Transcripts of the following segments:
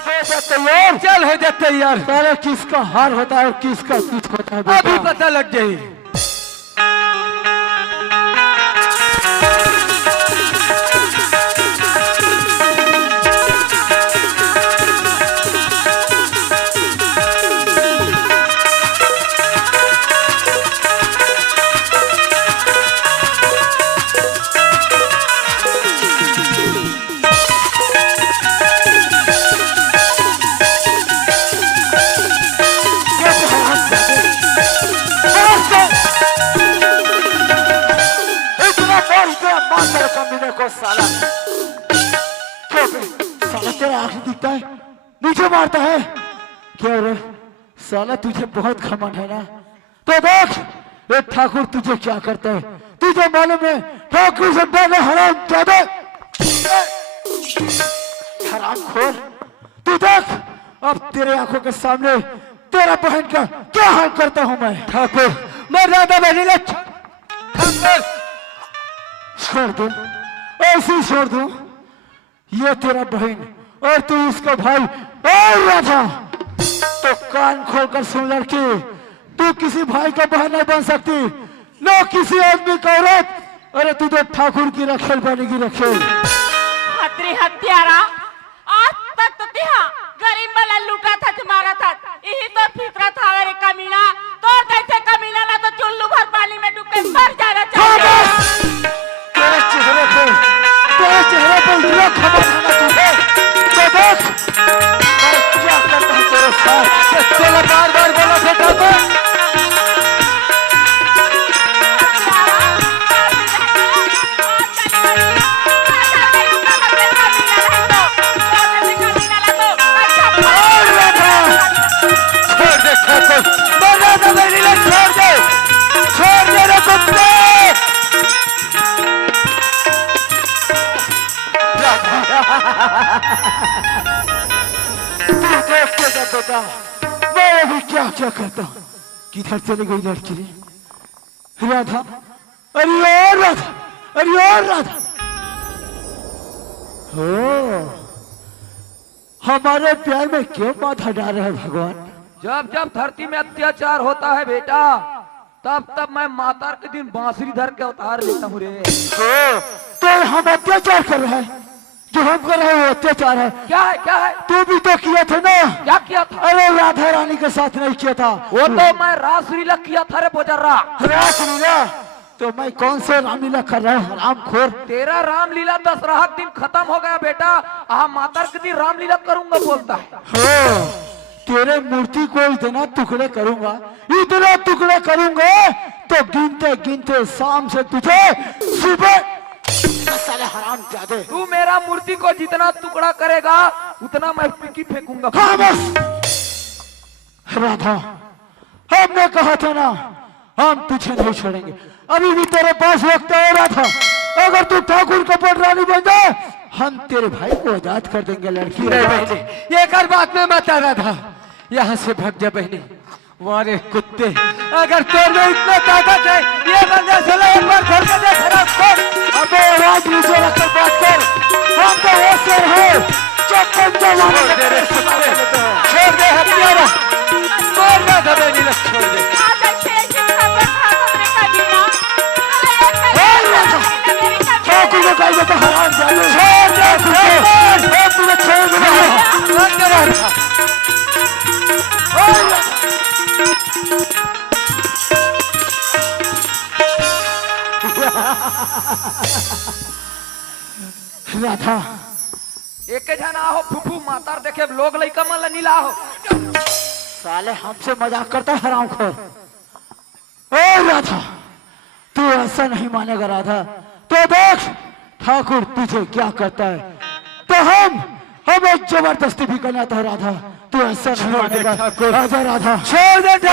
तैयार चल हो जा तैयार। सारे किसका हार होता है और किसका जीत होता है अभी पता लग जाए। साला साला तेरा आंख दिखता है नीचे मारता है क्या रे साला तुझे बहुत घमंड है ना। तो देख ये ठाकुर तुझे क्या करता है तुझे मालूम है ठाकुर से डरना हराम ज्यादा हराम खोर। तू देख अब तेरे आंखों के सामने तेरा बहन का क्या हाल करता हूं मैं। ठाकुर मैं राधा बहनी ठाकुर छोड़ दो ऐसे छोड़ दो ये तेरा बहन और तू इसका भाई और राधा। तो कान खोलकर सुन लड़की तू किसी भाई का बहन नहीं बन सकती न किसी आदमी का औरत। अरे तू तो ठाकुर की रखेल बनेगी रखेल। हतरी हत्यारा आज तक तो तिहा गरीब वाला लूटा था तुम्हारा था यही तो फितरत था रे कमीना। तो जैसे कमीना ना तो चुल्लू भर पानी में डूब के मर जाना चाहिए। तेरे चेहरे पर हीरो खबर आना तुझे तो देख मैं क्या करता हूँ तेरे साथ। चलो बार बार बोला बेटा तो छोड़ दे ठाकुर मरना तो मेरी लग छोड़ दे रे कुत्ते। बेटा मैं अभी क्या क्या करता हूँ किधर चली गई लड़की रे राधा। अरे और राधा अरे और राधा हो हमारे प्यार में क्यों बाधा डाल रहे हैं भगवान। जब जब धरती में अत्याचार होता है बेटा तब तब मैं माता के दिन बांसुरी धर के उतार लेता हूँ रे। तो हम अत्याचार कर रहे हैं जो हम कर रहे हैं वो अत्याचार है। क्या है तू भी तो किया था ना। क्या किया था। अरे राधा रानी के साथ नहीं किया था वो तो मैं रासलीला किया था रे बोजर्रा। रासलीला तो मैं कौन से रामलीला कर रहा हूँ रामखोर। तेरा रामलीला दशहरा दिन खत्म हो गया बेटा आप माता के दिन रामलीला करूंगा बोलता है। तेरे मूर्ति को इतना टुकड़े करूंगा तो गिनते गिनते शाम से तुझे सुबह साले हराम जादे। तू मेरा मूर्ति को जितना टुकड़ा करेगा उतना मैं पिकी फेंकूंगा। राधा हमने कहा था ना हम तुझे नहीं छोड़ेंगे। अभी भी तेरे पास वक्त है राधा अगर तू ठाकुर को रानी बन जाए हम तेरे भाई को आजाद कर देंगे। लड़की ये कर बात में मत आ राधा यहाँ से भाग जा बहनी। वारे कुत्ते अगर तेरे इतना ताकत है ये बंदा चला एक बार घर में देख खराब कर। अबे आवाज नीचे रखकर बात कर हम तो ऐसे हैं चप्पल चलाने दे रे छोड़ दे हथियारा मारना दबे नहीं छोड़ दे। ठाकुर को कह देता हराम जादू छोड़ दे तुझे छोड़ दे। राधा एक जना हो फुफू मातार देखे लोग लइका मन नीला हो साले हमसे मजाक करता है हरामखोर। ओ राधा तू ऐसा नहीं मानेगा राधा तो देख ठाकुर तुझे क्या करता है। तो हमें जबरदस्ती भी करना था राधा तू ऐसा नहीं मानेगा। राजा राधा छोड़ दे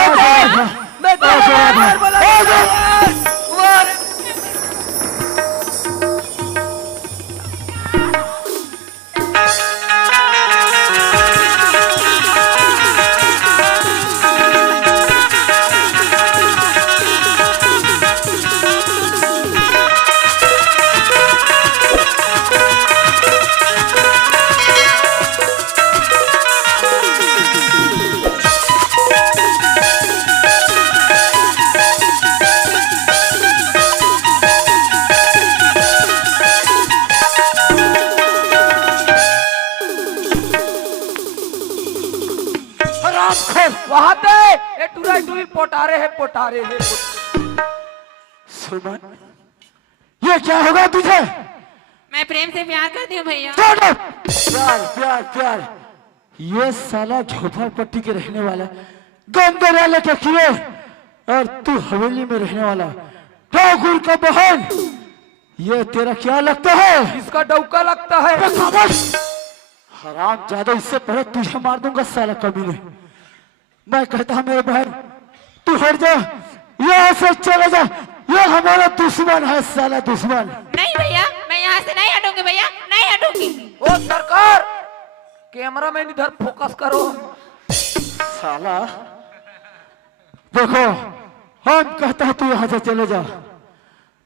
हराम खोर। वहां दे ये टूरा टूरी पोटारे है पोटारे है। सुमन, ये क्या होगा तुझे? मैं प्रेम से प्यार करती हूँ भैया। प्यार प्यार प्यार, ये साला झोपड़पट्टी के रहने वाला, गंदे वाले के किए, और तू हवेली में रहने वाला ठाकुर का बहन, ये तेरा क्या लगता है? इसका डौका लगता है। हराम ज्यादा, इससे पहले तुझे मार दूंगा साला कमीने। मैं कहता हूं मेरे बहन तू हट जा, यहाँ से चले जा, ये हमारा दुश्मन है साला दुश्मन। नहीं भैया, मैं यहाँ से नहीं हटूंगी भैया, नहीं हटूंगी। ओ सरकार, कैमरा मैन इधर फोकस करो। साला देखो, हम कहता है तू यहाँ से चले जा।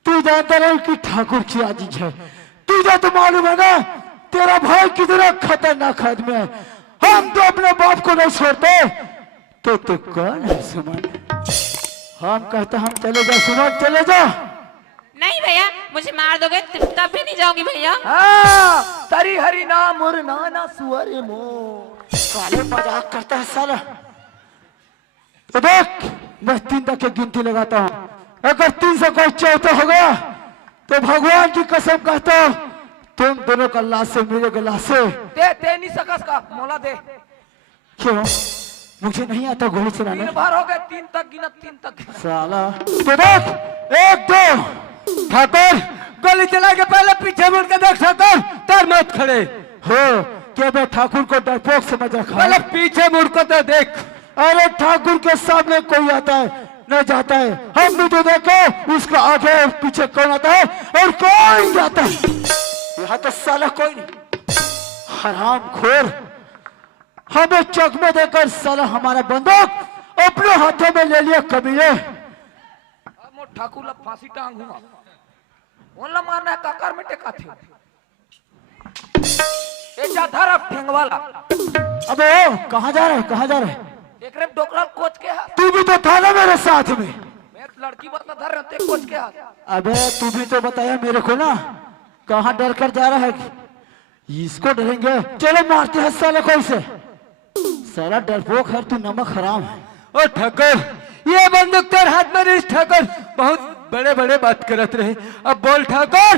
तू जानता नहीं कि ठाकुर की आजीज है, तुझे तो मालूम है ना तेरा भाई कितना खतरनाक आदमी है। हम तो अपने बाप को नहीं छोड़ते, तो तू कौन है सुमन? हम कहते हम चले जा सुमन, चले जा। नहीं भैया, मुझे मार दोगे तब भी नहीं जाऊंगी भैया। हाँ, तरी हरी ना मुर नाना सुअरे मो। साले मजाक करता है साला। तो देख, मैं 3 तक की गिनती लगाता हूँ, अगर 3 से कोई चौथा हो गया तो भगवान की कसम कहता हूँ तुम दोनों का लाश से मेरे गला से। दे नहीं सकस का मोला दे। क्यों? मुझे नहीं आता घोड़ी चलाना। 3 बार हो गए, 3 तक गिना, 3 तक गिना। साला तो देख, 1 2 ठाकुर, गोली चला के पहले पीछे मुड़ के देख ठाकुर, तर मत खड़े हो क्या? मैं ठाकुर को डरपोक समझ रखा, पहले पीछे मुड़ कर तो देख। अरे ठाकुर के सामने कोई आता है न जाता है, हम भी तो देखो उसका आगे और पीछे कौन आता है और कौन जाता है। यहाँ तो साला कोई नहीं। हराम खोर, हमें चकमे देकर साला हमारा बंदूक अपने हाथों में ले लिया कमीने। अब मो ठाकुर ला फांसी टांगूंगा। ओला मारना है काकर में टेका थे। ये जाधा रहा ठेंगवाला। अबे ओ, कहाँ जा रहे, कहाँ जा रहे? देख रहे डोकरा कोच के हाथ। तू भी तो था ना मेरे साथ में। मैं लड़की बता धर रहे थे कोच के हाथ। अबे तू भी तो बताया मेरे को ना, कहाँ डर कर जा रहा है? इसको डरेंगे, चलो मारते हैं साले को इसे। साला डरपोक है तू, नमक हराम है। ओ ठाकुर, ये बंदूक तेरे हाथ में नहीं ठाकुर, बहुत बड़े बड़े बात करत रहे, अब बोल ठाकुर।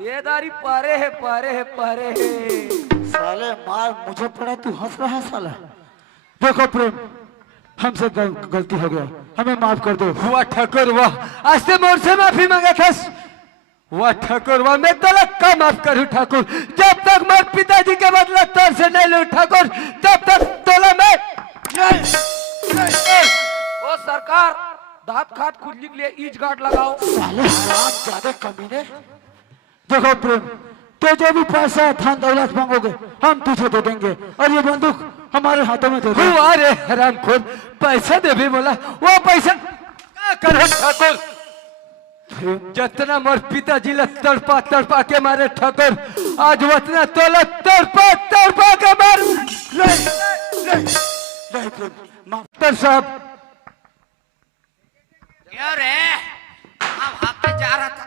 ये दारी पारे है पारे है पारे है। साले मार मुझे पड़ा, तू हंस रहा है साला। देखो प्रेम, हमसे गलती हो गया, हमें माफ कर दो। वाह ठाकुर वाह, आज से मोर से माफी मांगा था। वाह ठाकुर वाह, मैं तलक का माफ करूं ठाकुर, जब तक मेरे पिताजी के बदला तोर से नहीं लूं ठाकुर, तब तक तोला मैं नहीं। ओ सरकार, दांत खाट खुजली के लिए ईच गार्ड लगाओ। साले हराम ज्यादा कमीने। देखो प्रेम, तो जो भी पैसा धन दौलत मांगोगे हम तुझे दे देंगे, और ये बंदूक हमारे हाथों में दे दो। अरे हरामखोर, पैसा दे भी बोला, वो पैसा क्या करे ठाकुर? जितना मोर पिताजी ला तड़पा तड़पा के मारे ठाकुर, आज उतना तोला तड़पा तड़पा के मार। नहीं प्रेम, माफ। डॉक्टर साहब, क्या रे, कहाँ भागते जा रहा था?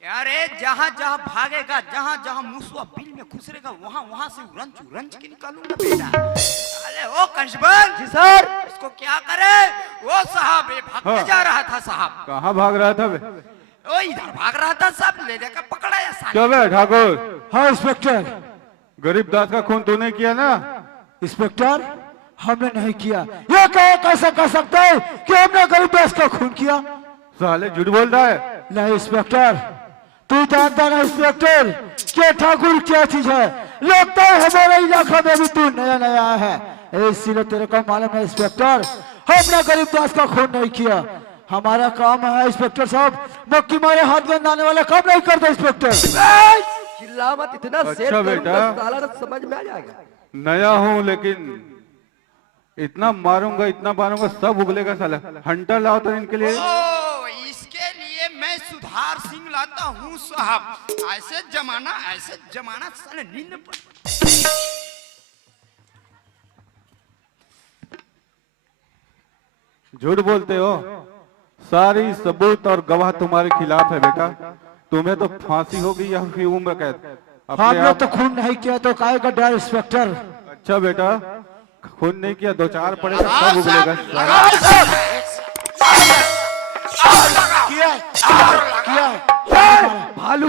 क्या रे, जहाँ जहाँ भागेगा, जहाँ जहाँ मुसवा बिल में खुसरेगा, वहाँ वहाँ से उरंज के निकालूंगा बेटा। अरे ओ कंस्टेबल जी सर। इसको क्या करे? वो साहब ये भागते जा रहा था साहब। कहाँ भाग रहा था बे? ओ इधर भाग रहा था साहब, ले जाकर पकड़ा है साहब। क्यों बे ठाकुर? हाँ इंस्पेक्टर। गरीब दास का खून तूने किया ना? इंस्पेक्टर, हमने नहीं किया। ये कैसे कह सकते हैं कि हमने गरीब दास का खून किया? साले झूठ बोल रहा है। नहीं इंस्पेक्टर, तू जानता ना इंस्पेक्टर क्या ठाकुर क्या चीज है। लगता है हमारे इलाका में भी तू नया नया आया है, इसीलिए तेरे को मालूम है इंस्पेक्टर, हमने गरीब दास का खून नहीं किया। हमारा काम है इंस्पेक्टर साहब, मक्की मारे हाथ में आने वाला काम नहीं करते इंस्पेक्टर। चिल्ला मत, इतना अच्छा बेटा, साला समझ में आ जाएगा। नया हूँ लेकिन इतना मारूंगा इतना मारूंगा सब उगलेगा साला। हंटर लाओ तो इनके लिए। ओ इसके लिए मैं सुधार सिंह लाता हूँ साहब। ऐसे जमाना साले नींद पर। झूठ बोलते हो, सारी सबूत और गवाह तुम्हारे खिलाफ है बेटा। तुम्हें तो फांसी होगी या फिर उम्र कैद। अपने हमने आप तो खून नहीं किया तो काहे का डर इंस्पेक्टर। अच्छा बेटा, खून नहीं किया, दो चार पड़ेगा लगाओ तब उगलेगा। साहब, लगाओ साहब। किया है। भालू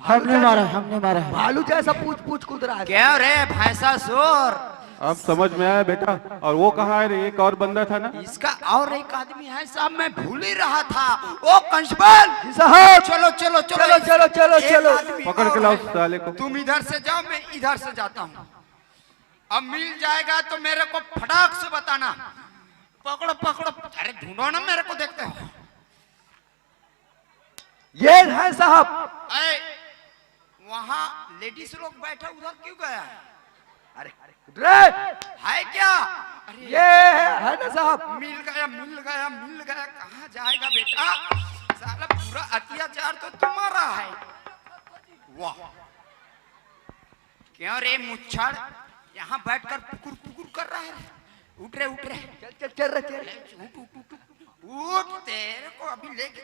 हमने मारा है। भालू जैसा पूछ पूछ कूद रहा है। क्या रे भैंसा सोर, अब समझ में आया बेटा। और वो कहाँ है रे? एक और बंदा था ना? इसका और एक आदमी है साहब, मैं भूल ही रहा था। ओ कांस्टेबल साहब चलो चलो चलो चलो चलो एक चलो। आदमी पकड़ के और लाओ है। साले को। तुम इधर से जाओ, मैं इधर से जाता हूँ। अब मिल जाएगा तो मेरे को फटाक से बताना। पकड़ो पकड़ो, अरे ढूंढो ना, मेरे को देखते हो। ये है साहब। अरे वहाँ लेडीज लोग बैठा, उधर क्यों गया? अरे रे है क्या? अरे ये है ना साहब। मिल गया मिल गया मिल गया। कहाँ जाएगा बेटा? साला पूरा अत्याचार तो तुम्हारा है। वाह, क्यों रे मुच्छड़ यहाँ बैठकर पुकुर पुकुर कर रहा है? उठ रे उठ रे, चल चल चल रे चल। उठ उठ उठ उठ, तेरे को अभी लेके।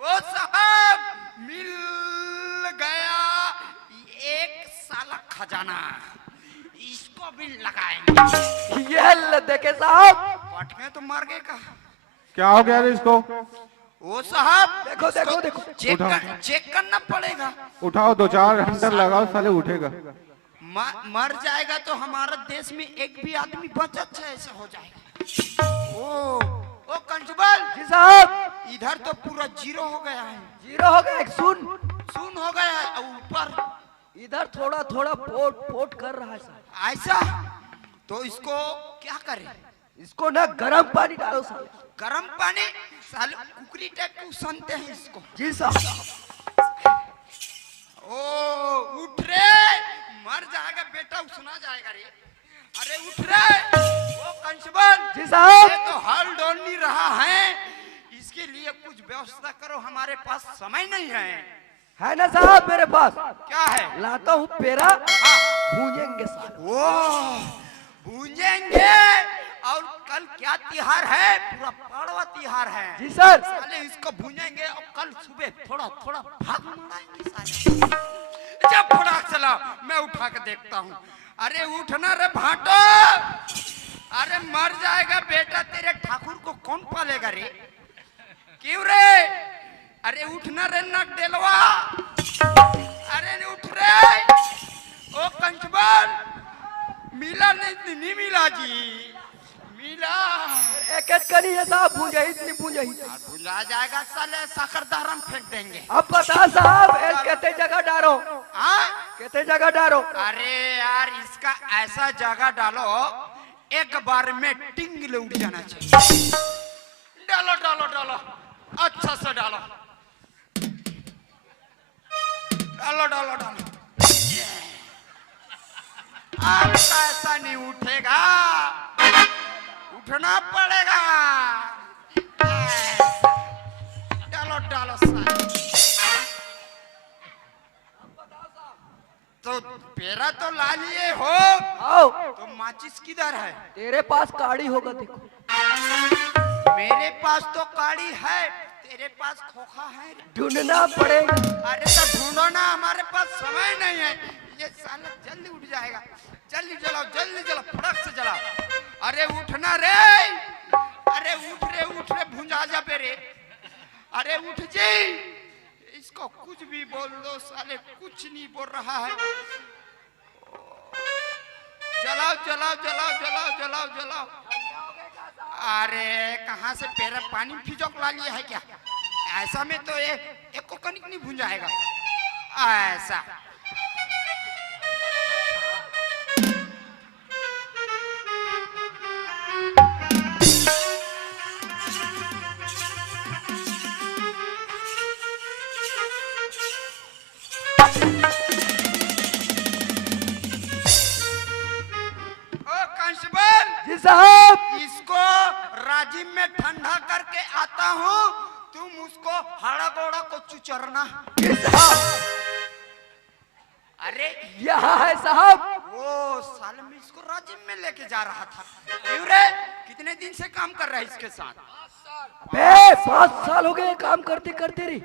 ओ साहब मिल गया एक साला खजाना, इसको भी लगाएंगे। ये ले देखे साहब। पटके तो मर गए का। क्या हो गया रे इसको? ओ साहब देखो देखो देखो। चेक करना पड़ेगा। उठाओ, दो चार घंटा लगाओ, साले उठेगा। मर जाएगा तो हमारा देश में एक भी आदमी बचत है, ऐसा हो जाएगा। ओ कांस्टेबल जी साहब। इधर तो पूरा जीरो हो गया है। जीरो हो गया। सुन सुन हो गया है, और ऊपर इधर थोड़ा थोड़ा पोट पोट कर रहा है साहब। ऐसा तो इसको क्या करें? इसको ना गर्म पानी डालो साहब। गर्म पानी? साले कुकरी टाइप को सनते हैं इसको। जी साहब। ओ उठ रे, मर जाएगा बेटा, सुना जाएगा रे। अरे उठ रे। ओ कांस्टेबल जी साहब। ये तो हल डोल नहीं रहा है, इसके लिए कुछ व्यवस्था करो, हमारे पास समय नहीं है ना साहब मेरे पास। क्या है? लाता हूँ पेरा। हाँ। भूंजेंगे साहब। ओ भूंजेंगे। और कल क्या तिहार है? पूरा पाड़वा तिहार है। जी सर। साले इसको भूंजेंगे और कल सुबह थोड़ा थोड़ा भाग मनाएंगे साले। जब फटाक चला, मैं उठा के देखता हूँ। अरे उठना रे भाटो, अरे मर जाएगा बेटा, तेरे ठाकुर को कौन पालेगा रे? क्यों रे? अरे उठना रे नक डेलवा, अरे उठ रे। ओ कांस्टेबल मिला नहीं मिला जी, मिला। एक एक करी है साहब। भूंजा इतनी भूंजा ही। भुला जाएगा साले, साकर दारम फेंक देंगे। अब बता साहब कहते जगह डालो। हाँ? कहते जगह डालो। अरे यार इसका ऐसा जगह डालो एक बार में टिंग उठ जाना चाहिए। डालो डालो डालो, अच्छा से डालो, डालो डालो डालो। आपका ऐसा नहीं उठेगा, उठना पड़ेगा। डालो डालो तो पेरा तो ला लिए हो, आओ। तो माचिस किधर है? तेरे पास काड़ी होगा देखो। मेरे पास तो काड़ी है, तेरे पास खोखा है। ढूंढना पड़ेगा। अरे तो ढूंढो ना, हमारे पास समय नहीं है। ये साला जल्दी उठ जाएगा। जल्दी जलाओ जल्दी जलाओ, फटाक से जलाओ। अरे उठना रे, अरे उठ रे भुंजा जा पे रे। अरे उठ जी, इसको कुछ भी बोल दो, साले कुछ नहीं बोल रहा है। जलाओ जलाओ जलाओ जलाओ जलाओ जलाओ। अरे कहाँ से पेरा पानी फिजोक ला लिया है क्या? ऐसा में तो ये एक को कनिक नहीं भुंजाएगा। ऐसा कांस्टेबल जी साहब। इसको राजिम में ठंडा करके आता हूँ, तुम उसको हाड़ा गोड़ा को चुचरना। जी साहब। अरे यहाँ है साहब। वो साल में इसको राजिम में लेके जा रहा था। क्यों रे? कितने दिन से काम कर रहा है इसके साथ? बे 5 साल हो गए काम करते करते रे।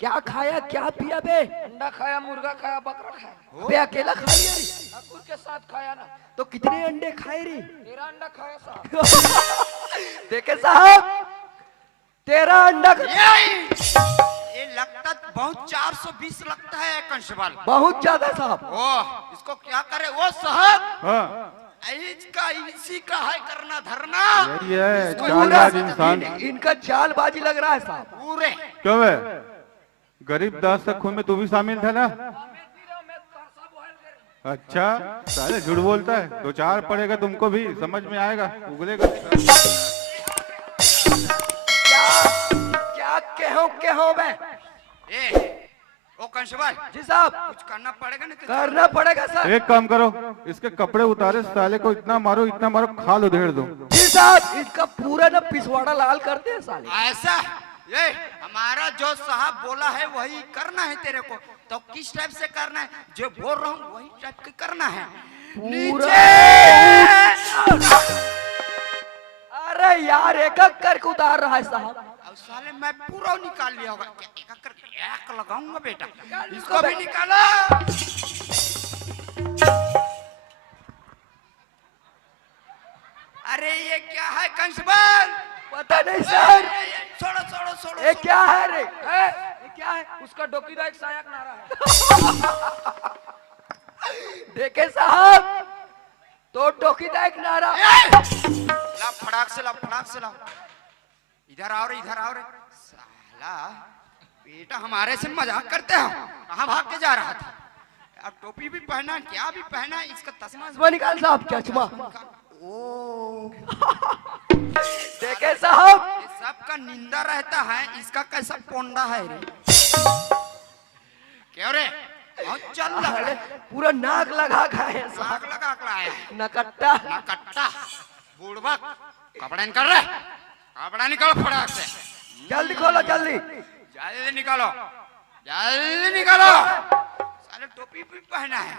क्या खाया क्या पिया बे? अंडा खाया, मुर्गा खाया, बकरा खाया। बे अकेला खा लिया रे? ठाकुर के साथ खाया ना। तो कितने अंडे खाए रे? 13 अंडा खाया साहब। देखे साहब, 13 अंडा ये लगता बहुत 420 लगता है कंस्टेबल। बहुत ज्यादा साहब। ओह, इसको क्या करे वो साहब? हाँ इसका इसी का है करना धरना। यही है इसको चालबाज पूरा- इंसान। इनका चालबाजी लग रहा है साहब। पूरे क्यों है? गरीब दास के खून में तू भी शामिल था ना? अच्छा, साले झूठ बोलता है। 2-4 पड़ेगा तुमको भी समझ में आएगा, उगलेगा। क्या कहो बे? ए ओ कंस्टेबल जी साहब, कुछ करना पड़ेगा नहीं तो करना पड़ेगा सर। एक काम करो, इसके कपड़े उतारे, साले को इतना मारो खाल उधेड़ दो। जी साहब, इसका पूरा ना पिछवाड़ा लाल करते हैं साले। ऐसा ये हमारा जो साहब बोला है वही करना है तेरे को। तो किस टाइप से करना है? जो बोल रहा हूँ वही टाइप के करना है। नीचे अरे यार, एक एक करके उतार रहा है साहब। अब साले मैं पूरा निकाल लिया होगा। एक एक करके एक लगाऊंगा बेटा। इसको भी निकालो। अरे ये क्या है कंस्टेबल? पता नहीं सर। छोड़ो छोड़ो छोड़ो। ये क्या है रे? ये क्या है? उसका डोकीदा एक सहायक नारा है। देखे साहब, तो टोकीदायक नारा। ला फटाक से ला, फटाक से ला। इधर आओ रे, इधर आओ रे। साला बेटा हमारे से मजाक करते हो। कहाँ भाग के जा रहा था? अब टोपी भी पहना, क्या भी पहना, इसका तस्मा चश्मा निकाल साहब, चश्मा। ओ देखे साहब, ये सबका निंदा रहता है, इसका कैसा पोंडा है रे? क्यों रे? बहुत चल लग रहा है। पूरा नाक लगा खाए साहब। आग लगा के लाया है। नकट्टा। ना कट्टा बुड़बक। कपड़ा निकाल रहे, कपड़ा निकालो फटाक से। जल्दी खोलो, जल्दी। जल्दी निकालो, जल्दी निकालो। साले टोपी भी पहना है।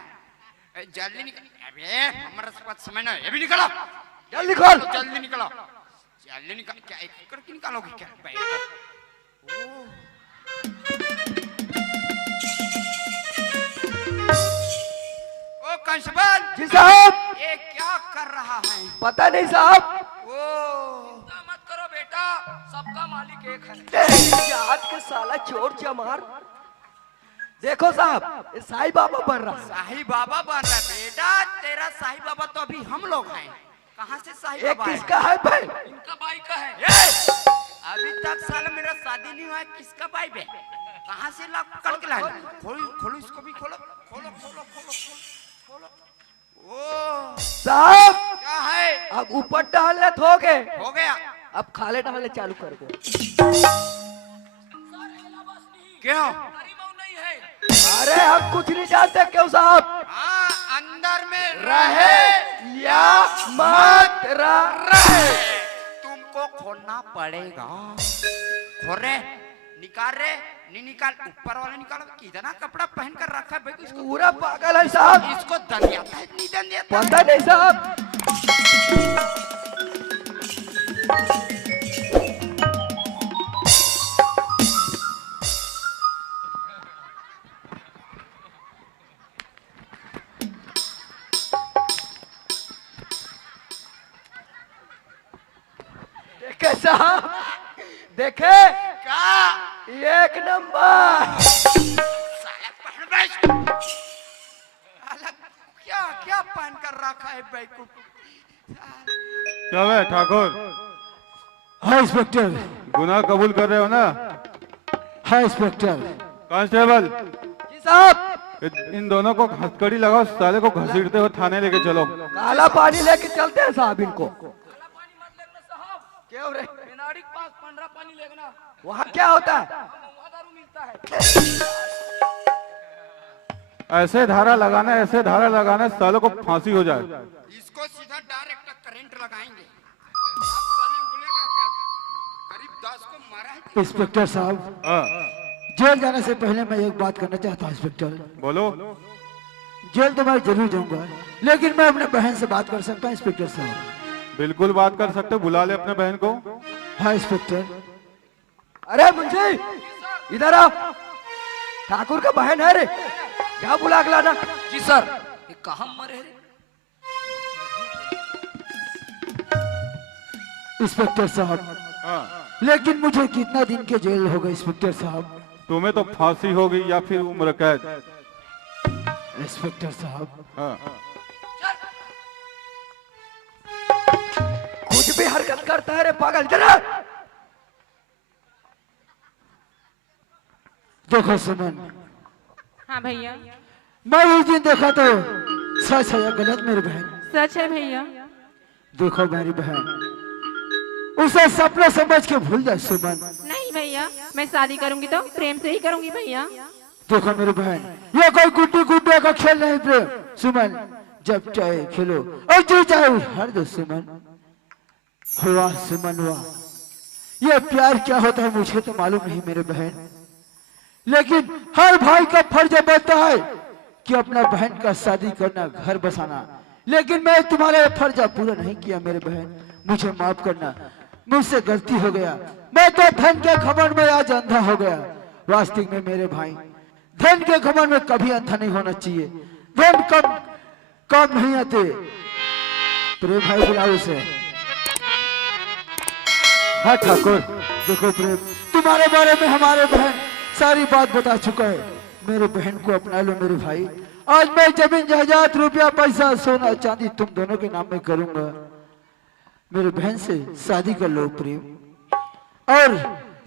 जल्दी निकाल। अबे हमारे पास समय नहीं, ये भी निकालो। जल्दी खोल। जल्दी निकालो, जल्दी निकाल। क्या एक करके निकालोगे क्या? ओ कंस्टेबल जी साहब, ये क्या कर रहा है? पता नहीं साहब। ओ मत करो बेटा, सबका मालिक एक है। हाथ के साला चोर चमार। देखो साहब, ये साईं बाबा बन रहा है। साईं बाबा बन रहा है बेटा। तेरा साईं बाबा तो अभी हम लोग हैं। कहाँ से साईं ये बाबा है? किसका है भाई? इनका भाई का है। अभी तक साला मेरा शादी नहीं हुआ है। किसका भाई बे? कहाँ से ला करके लाए? खोलो खोलो, इसको भी खोलो, खोलो खोलो खोलो खोलो। ओ साहब, क्या है? अब ऊपर टहलने हो गए, हो गया। अब खाले टहलने चालू कर दो। क्यों? नहीं है। अरे हम कुछ नहीं जानते क्यों साहब? हाँ, अंदर में रहे या मत रहे, तुमको खोलना पड़ेगा। खोल रे, निकाल रे, नहीं निकाल। ऊपर वाला निकालो। कितना कपड़ा पहन कर रखा है भाई इसको? पूरा पागल है साहब। इसको दन आता है, नहीं दन आता? पता नहीं साहब। देखे साहब, देखे क्या? एक नंबर। साला पहन बैठ। साला क्या क्या पहन कर रखा है भाई को? क्या है ठाकुर, हाँ इंस्पेक्टर। गुनाह कबूल कर रहे हो ना? हाँ इंस्पेक्टर। कांस्टेबल, जी साहब, इन दोनों को हथकड़ी लगाओ, साले को घसीटते हुए थाने लेके चलो। काला पानी लेके चलते हैं साहब इनको। काला पानी मत लेना साहब। क्यों रे? बेनाड़ी के पास 15 पानी लेना। वहाँ क्या होता है? वहाँ दारू मिलता है। ऐसे धारा लगाना, ऐसे धारा लगाना, सालों को फांसी हो जाए। इसको सीधा डायरेक्ट करंट लगाएंगे। आप साले उगलेगा क्या? गरीब दास को मारा है। इंस्पेक्टर साहब, हाँ, जेल जाने से पहले मैं एक बात करना चाहता हूँ इंस्पेक्टर। बोलो। जेल तो मैं जरूर जाऊंगा, लेकिन मैं अपने बहन से बात कर सकता हूँ इंस्पेक्टर साहब? बिल्कुल बात कर सकते हो, बुला ले अपने बहन को। हाँ इंस्पेक्टर। अरे मुंशी, इधर आओ। ठाकुर का बहन है रे, क्या बुला के लाना। जी सर। ये कहाँ मरे रे? इंस्पेक्टर साहब, हाँ, लेकिन मुझे कितना दिन के जेल होगा इंस्पेक्टर साहब? तुम्हें तो फांसी होगी या फिर उम्र कैद। इंस्पेक्टर साहब, हाँ, खुद भी हरकत करता है रे पागल। जरा देखो सुमन, हाँ भैया, मैं उस दिन देखा तो सच है या गलत मेरी बहन? सच है भैया। देखो मेरी बहन, उसे सपना समझ के भूल जाए सुमन। नहीं भैया, मैं शादी करूंगी तो प्रेम से ही करूंगी भैया। देखो मेरी बहन, ये कोई गुड्डी गुड्डे का खेल नहीं प्रेम सुमन। जब चाहे खेलो और जो चाहे हार दो सुमन। हुआ सुमन हुआ। ये प्यार क्या होता है मुझे तो मालूम नहीं मेरे बहन, लेकिन हर भाई का फर्ज बनता है कि अपना बहन का शादी करना, घर बसाना। लेकिन मैं तुम्हारा ये फर्ज पूरा नहीं किया मेरे बहन, मुझे माफ करना, मुझसे गलती हो गया। मैं तो धन के घमंड में आज अंधा हो गया। वास्तविक में मेरे भाई, धन के घमंड में कभी अंधा नहीं होना चाहिए। धन कम नहीं आते। प्रेम भाई बुलाओ उसे। हाँ ठाकुर, देखो प्रेम, तुम्हारे बारे में हमारे बहन सारी बात बता चुका है। मेरे बहन को अपना लो मेरे भाई। आज मैं जमीन जायदाद, रुपया पैसा, सोना चांदी तुम दोनों के नाम में करूंगा। मेरे बहन से शादी कर लो प्रेम, और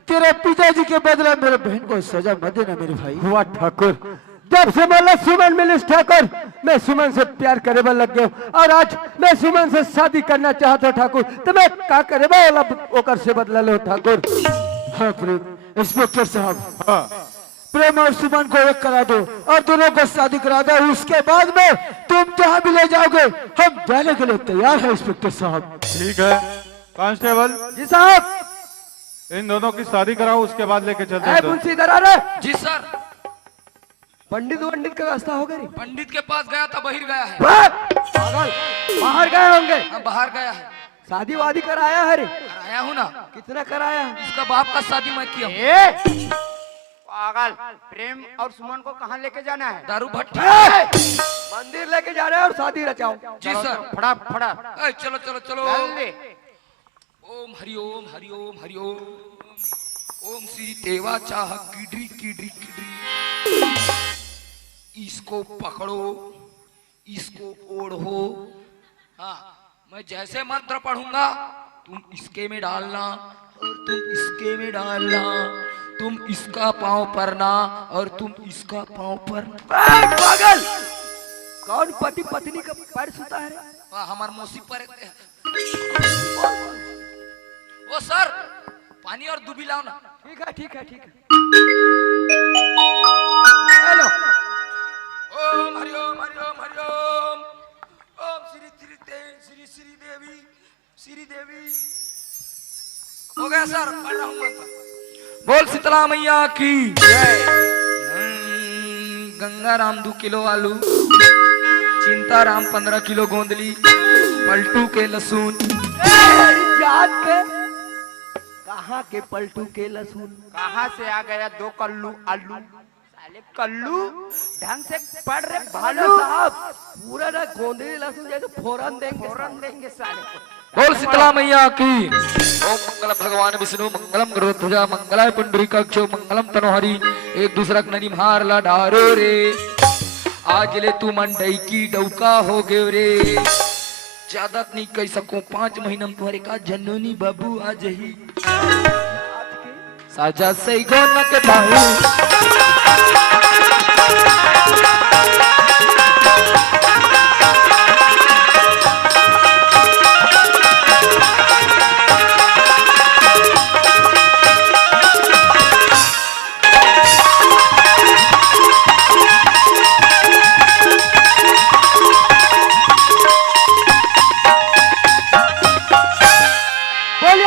तेरे पिताजी के बदला मेरे बहन को सजा मत देना मेरे भाई। हुआ ठाकुर, जब से मैं सुमन मिलिस ठाकुर, मैं सुमन से प्यार करे लग गया, और आज मैं सुमन से शादी करना चाहता हूँ ठाकुर, तो मैं क्या करे ओकर से बदला लो ठाकुर। हाँ प्रेम, इंस्पेक्टर साहब, हाँ, प्रेम और सुमन को एक करा दो और दोनों को शादी करा दो। उसके बाद में तुम जहाँ भी ले जाओगे हम जाने के लिए तैयार है इंस्पेक्टर साहब। ठीक है कांस्टेबल, जी साहब। इन दोनों की शादी कराओ, उसके बाद लेके चलते ए हैं। मुंशी इधर आ रे। जी सर। पंडित का रास्ता हो गई। पंडित के पास गया था, बहिर गया है। पागल, बाहर गए होंगे। हाँ, बाहर गया है। शादी वादी कराया है रे? कराया हूँ ना। कितना कराया? इसका बाप का शादी मैं किया हूँ। पागल, प्रेम और सुमन को कहाँ लेके जाना है? दारू भट्टी। मंदिर लेके जा रहे हैं और शादी रचाओ। जी सर। फड़ा फड़ा ए, चलो चलो चलो। जल्दी। ओम हरिओम हरिओम हरिओम। ओम श्री देवा चाह किडरी किडरी किडरी। इसको पकड़ो, इसको ओढ़ो। हाँ, मैं जैसे मंत्र पढ़ूंगा तुम इसके में डालना और तुम इसके में डालना। तुम इसका पांव परना और तुम इसका पांव परना। पागल, कौन पति पत्नी का पैर छूता है रे? हमार मौसी पर वो सर, पानी और दूबी लाओ ना। ठीक है ठीक है ठीक है। हेलो। ओम हरिओम हरिओम हरिओम। ओम श्री श्री देवी श्री देवी। हो गया सर, पढ़ रहा हूँ मंत्र। बोल शीतला मैया की जय। गंगा राम 2 किलो आलू, चिंता राम 15 किलो गोंदली, पलटू के लहसुन। जात के कहाँ के पलटू के लहसुन? कहाँ से आ गया 2 कल्लू आलू? साले कल्लू, ढंग से पढ़ रहे भालू साहब, पूरा ना गोंदली लहसुन जैसे फोरन देंगे साले को। बोल शीतला मैया की। ओम मंगलम भगवान विष्णु मंगलम गरुड़ध्वजा मंगलाय पुंडरीकाक्षो मंगलम तनोहरि। एक दूसरा ननी मार ला डारो रे, आज ले तू मंडई की डौका हो गयो रे। ज्यादा नहीं कह सको, 5 महीना में तुम्हारे का जननी बाबू आ जही। साजा सही गोन के बाहू।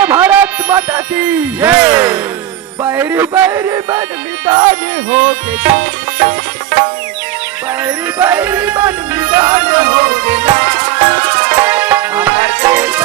भारत माता की जय। बैरी बैरी मन मितान हो के, बैरी बैरी मन मितान हो के ना। अमर देश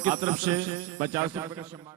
आपकी तरफ से 50 रुपए का सम्मान।